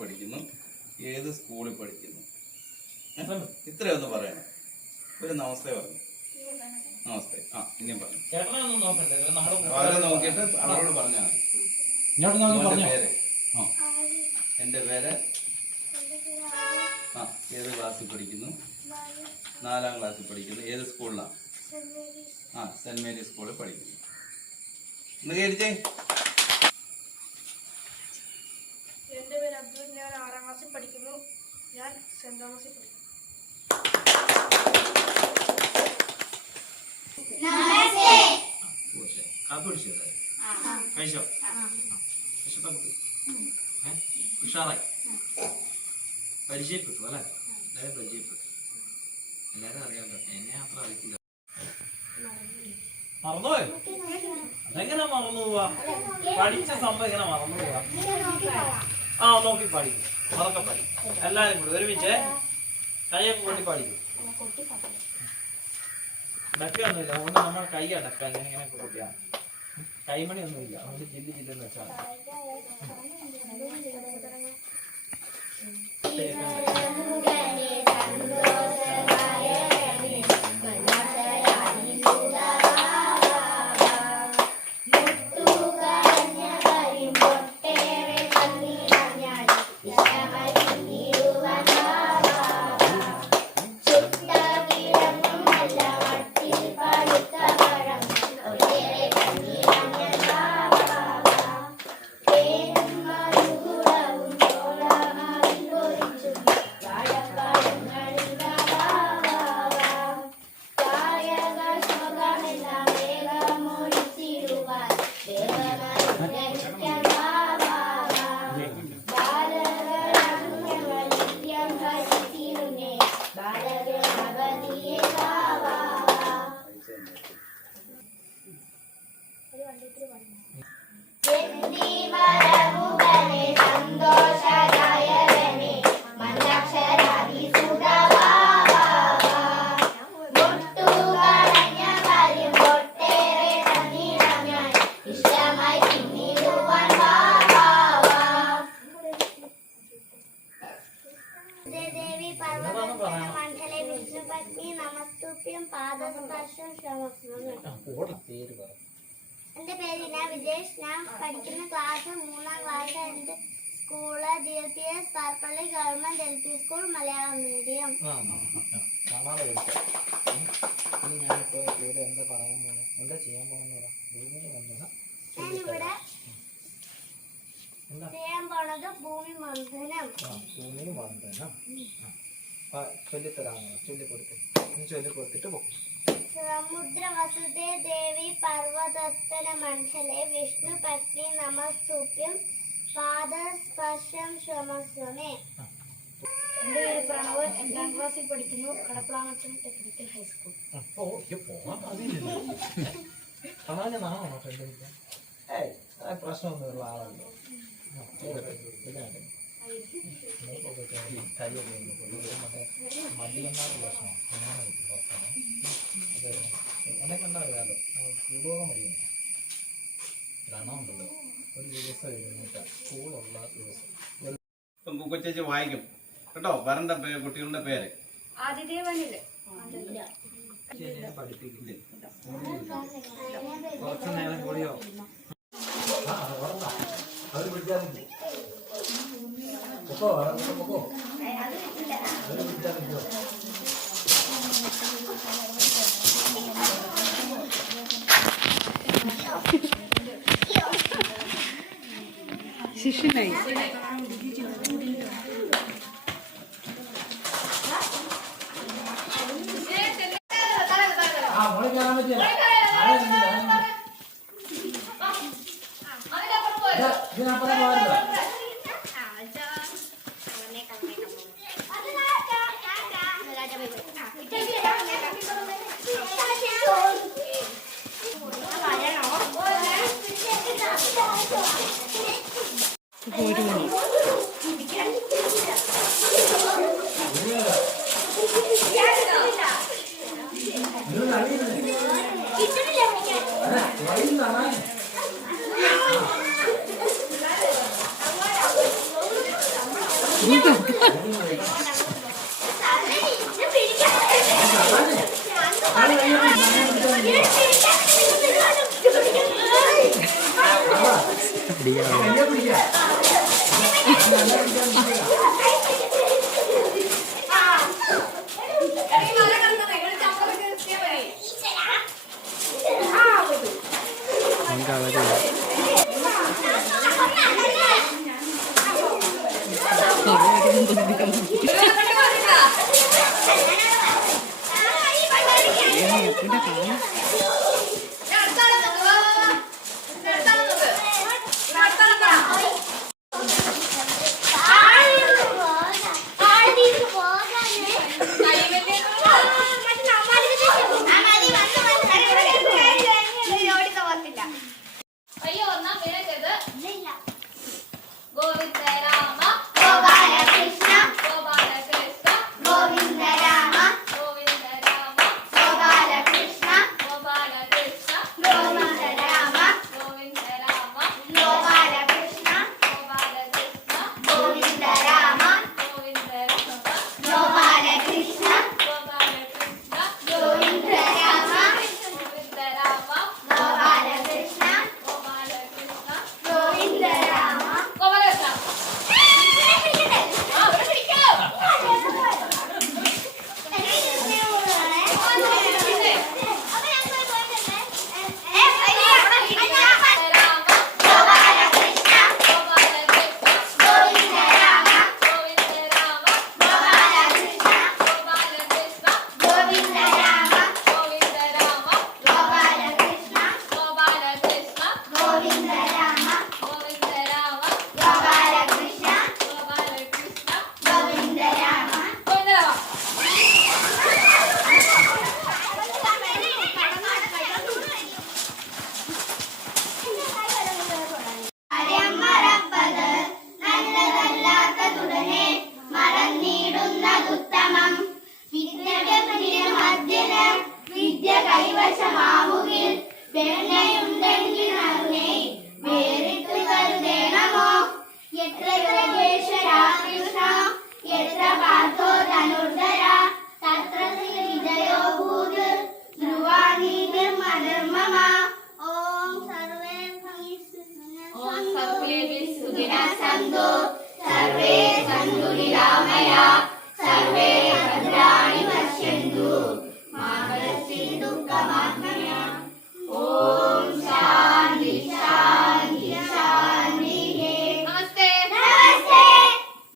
പഠിക്കുന്നു, ഏത് സ്കൂളിൽ പഠിക്കുന്നു, ഇത്രയൊന്ന് പറയണം. ഒരു നമസ്തേ പറഞ്ഞു. നമസ്തേ. ഇനിയും പറഞ്ഞു. അവരെ നോക്കിയിട്ട് അവരോട് പറഞ്ഞാൽ പേര്. എന്റെ പേര്. ഏത് ക്ലാസ്സിൽ പഠിക്കുന്നു? 4ാം ക്ലാസ്സിൽ പഠിക്കുന്നു. ഏത് സ്കൂളിലാണ്? സെന്റ് മേരീസ് സ്കൂളിൽ പഠിക്കുന്നു. ഒന്ന് കേട്ടിച്ചേ. എന്റെ പേര് അബ്ദുൽ. ഞാൻ 6ാം ക്ലാസ്സിൽ പഠിക്കുന്നു. ഞാൻ സെന്റ് തോമസിൽ പഠിക്കുന്നു. കഴിച്ചോ? ഉഷാറായി പരിചയപ്പെട്ടു അല്ലെ? എല്ലാവരും പരിചയപ്പെട്ടു. എല്ലാരും അറിയാമല്ലോ. എന്നെ അത്ര അറിയില്ല. മറന്നുപോയോ? അതെങ്ങനെ മറന്നു പോവാ? പഠിച്ച സംഭവം എങ്ങനെ മറന്നു പോവാ? നോക്കി പഠിക്കും. ഉറക്കെ പഠിക്കും. എല്ലാരും കൂടി ഒരുമിച്ച് കൈയൊക്കെ കൊണ്ടി പഠിക്കും. ഡക്കൊന്നുമില്ല. അതുകൊണ്ട് നമ്മൾ കൈ അടക്കാൻ ഇങ്ങനെ കൂട്ടിയാണ്. കൈമണി ഒന്നുമില്ല. അതുകൊണ്ട് ജില്ലി ജില്ലെന്ന് വെച്ചാൽ എന്റെ പേര് വിജേഷ്. ഞാൻ പഠിക്കുന്ന ക്ലാസ് 3ാം ക്ലാസ്. എന്റെ school GPS Parppally government LP school Malayalam medium. ഞാനിവിടെ ചെയ്യാൻ പോണത് ഭൂമി മന്ഥനം. ചൊല്ലിക്കൊടുത്തിട്ട് പോകും. സമുദ്ര വസുദേ ദേവി പർവതസ്ഥന മണ്ഡലേ വിഷ്ണു പത്നി നമസ്തുഭ്യം പാദസ്പർശം ക്ഷമസ്വമേ. എന്റെ പേര് പ്രണവ്. 8ാം ക്ലാസ്സിൽ പഠിക്കുന്നു. Kadaplamattam technical high school. പ്രശ്നമൊന്നുമില്ല ആളല്ലോ. മടിയന്മാരുടെ പ്രശ്നം എന്നെ കണ്ടറിയാലോ. ഭൂലോകം മടിയാണ്. രണമുണ്ടല്ലോ. ഒരു ദിവസം എഴുന്നേറ്റ് സ്കൂളുള്ള ദിവസം കൊച്ചേച്ചി വായിക്കും കേട്ടോ. വരണ്ട കുട്ടികളുടെ പേര് പഠിപ്പിക്കില്ലേ? കുറച്ചു നേരം കൂടിയോ? അവര് പിടിച്ചാൽ ശിശുനായി ഒരു അയ്യോ ഒന്നാം വിലക്കത് ഗോവിന്ദരാമ ഗോപാലകൃഷ്ണ ഗോപാലകൃഷ്ണ ഗോവിന്ദരാമ ഗോവിന്ദരാമ ഗോപാലകൃഷ്ണ ഗോപാലകൃഷ്ണ ഗോവിന്ദരാമ ഗോവിന്ദരാമ ഗോപാലകൃഷ്ണ ഗോപാലകൃഷ്ണ ഗോവിന്ദരാമ ഗോവിന്ദരാമ ഗോപാലകൃഷ്ണ ഗോപാലകൃഷ്ണ ഗോവിന്ദരാമ ഗോവിന്ദരാമ ഗോപാലകൃഷ്ണ ഗോപാലകൃഷ്ണ ഗോവിന്ദരാമ ഗോപാലകൃഷ്ണ ആ ഇവിടെ പിടിക്കാം ഗോപാലകൃഷ്ണ ഗോപാലകൃഷ്ണ ഗോവിന്ദരാമ ഗോവിന്ദരാമ ഗോപാലകൃഷ്ണ ഗോപാലകൃഷ്ണ ഗോവിന്ദരാമ ഗോവിന്ദരാമ ഗോപാലകൃഷ്ണ ഗോപാലകൃഷ്ണ ഗോവിന്ദരാമ ഗോവിന്ദരാമ ഗോപാലകൃഷ്ണ ഗോപാലകൃഷ്ണ ഗോവിന്ദരാമ ഗോവിന്ദരാമ കാര്യം മറപ്പത് നല്ലതല്ലാത്തതുടനെ മറന്നിടുന്നതുത്തമം. വിദ്യയുടെ മധ്യന് വിദ്യ കൈവശമാവുകിൽ വേണയുണ്ടെങ്കിൽ അതിനെ വേറിട്ടു കരുതേണമോ. എത്ര ഗ്രഹേശ്വരാ കൃഷ്ണ എത്ര പാർത്ഥോ